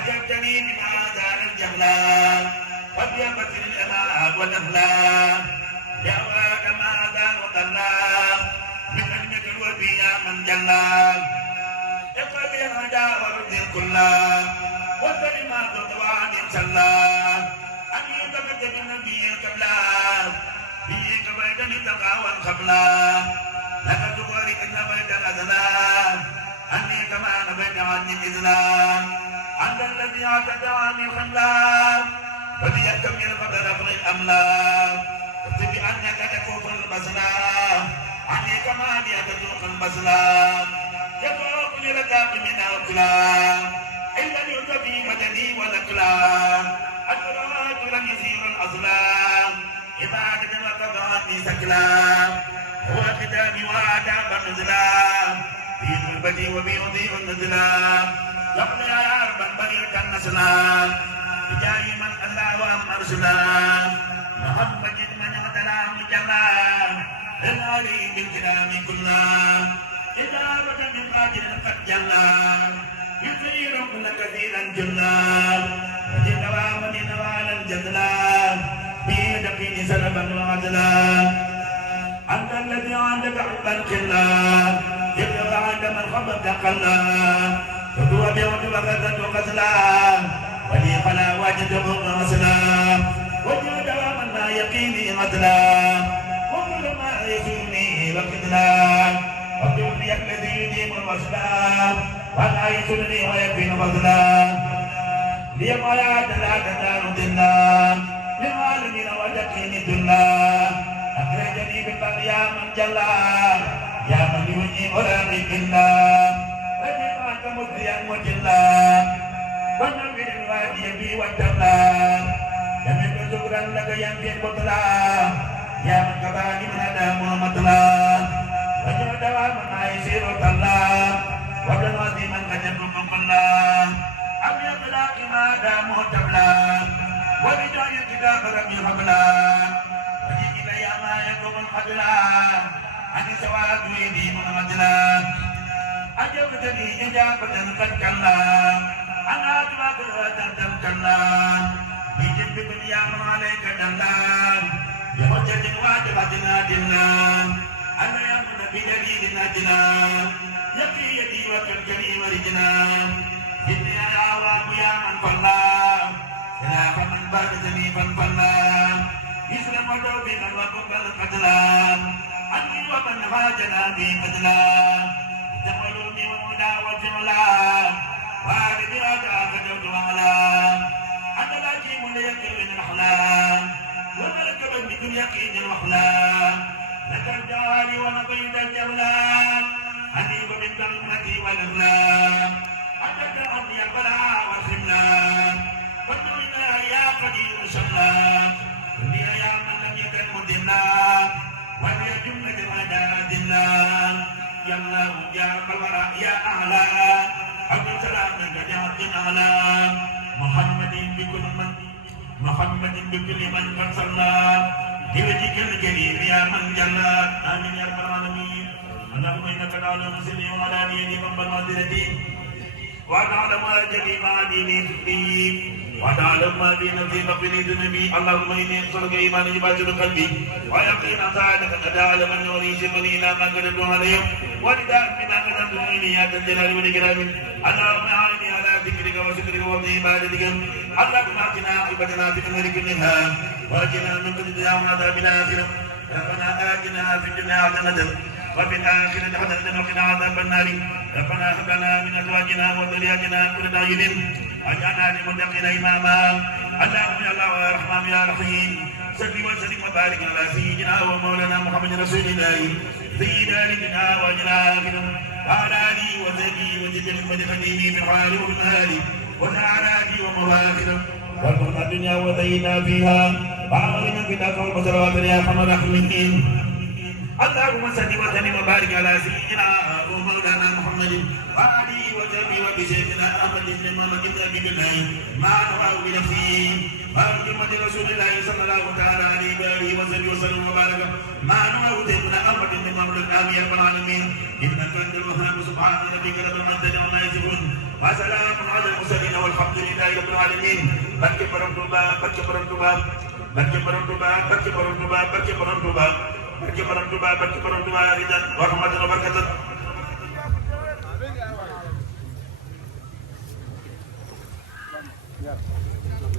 أجبتني بما دار الجهلان وبيبت الإماء والأفلام جواك ما دار وطلام من علمك الوفي يا من جلام اقبل الهدى ورد الكلام والكلمات طوال سلام أني تبت بالنبي الكبلام بيك بيدني تقاوى الخبلام لك تبارك أن بيت الأذلام أني كما نبيت عني الإذلام أنت الذي اعتدى عني الخلام فليكمل قدر أفر الأملاك اكتب أنك تفوق البسلام عني كما لي تذوق البسلام يفوق لركاب من الكلام إلا يلتفي مدني والأكلام القراءة لن يثير الأظلام إذا عدد وقضاني سكلام هو ختامي وآداب النزلام في غربتي وفي وضيء النزلام يقضي يا رب بريك النسلام بجاه من أسرى وأمر سلام محمد من اعتلى مجمال العلي بالكلام كلام إجابة من قاتل قد جلام يطير كل كثيرا جلام وجدوام من نوالا جدلام بيدقين سلبا وعدلا أنت الذي عندك حبا خلام يبدو عند من خبرت قلام فهو بيوت وغزت وقتلام ولي فلا واجده غسلام وجد دوام ما يقيني غسلام وكل ما يسوني وقتلام وكل الذي يجيب الوسلام ولا يسلني ويكفي الغسلام ليما لا تدار دنا للعالمين وتقيني دنا أخرجني بالبر يا من جلا يا من يجيب راغب الله وجمعك مذيا وجلا ونور الوادي بي والتملا يمد شكرا لك ينفي البطلا يا من كفاني من أدام ومطلا وجه دوام ما يسير طلا وابن عظيما قد يكون الله أم يطلق ما دامه تبلا وبجاي كتاب ربي حبلا وجيك يا ما يكون الحجلا عن سواد ويدي محمدلا أجبتني إجابة قد كلا أنا أتبعك أتبعك كلا بجنب الدنيا من عليك دلا بحجة واجبتنا دلا أنا يا من بدليل نجنا يقي يدي وكالكريم رجنا إني يا عوام يا من فلا إلا فمن بارزني فانفلا إسلام ودوبنا وكبر القتلا أني ومن هاجنا بي قتلا تقولوني ومنا والجملا وعلي هذا خجوت وعلا أنا العجيم ليقين من الأحلام وملك من يقين الوحلام لك الجوال ونبيد الجولان أني ومن كلمتي والأغلام أنت أني البلاء والخملان فالدنيا يا قدير سلام الدنيا يا من لم يكن مدنا وهي جملة العداد الله يا الله يا قوارا يا أعلى أنت سلام جاءت أعلى محمد بكل من محمد بكل من قد صلى بوجهك الكريم يا من جلى آمين يا رب العالمين اللهم إنك تعلم سري وعلى نيتي رب المعذرتين وتعلم أجلي ما ديني فيه وتعلم ما دين في مقبلي ذنبي اللهم إني أسألك إيمانا يباشر قلبي ويقينا سعادة قد أعلم أن وريشمني إلى ما قدرت عليه ورداء بما قدرت إلي يا ذا الجلال والإكرام اللهم أعني على ذكرك وشكرك وحسن عبادتك اللهم أعطنا عاقبتنا في الأمور كلها وأجنا من كل عذاب الآخرة ربنا آتنا في الدنيا حسنة وفي الآخرة حسنة وقنا عذاب النار ربنا هب لنا من أزواجنا وذرياتنا قرة أعين واجعلنا للمتقين إماما اللهم يا الله يا رحمن يا رحيم صل وسلم وبارك على سيدنا ومولانا محمد رسول الله سيدنا لنا وأجنا آخرة وعلى آله وصحبه وسلم وتقديمه في الحال والمال وسعى آله ومواخره وارزقنا الدنيا وزينا فيها وعملنا في الأرض والبصرات يا أرحم الراحمين اللهم صل وسلم وبارك على سيدنا ومولانا محمد وآله وصحبه وبشيخنا أحمد بن محمد بن أبي بكر ما رواه بنفسه وبكلمة رسول الله صلى الله تعالى عليه وآله وصحبه وسلم وبارك ما رواه سيدنا أحمد بن محمد آمين يا رب العالمين إنك أنت الوهاب سبحان ربك رب العزة عما يصفون وسلام على المرسلين والحمد لله alhamdulillahi rabbil alamin barke borom Tuuba barke borom Tuuba barke borom Tuuba barke borom Tuuba barke borom Tuuba barke borom Tuuba barke borom Tuuba ridan wa rahmatan wa barakatan Yeah.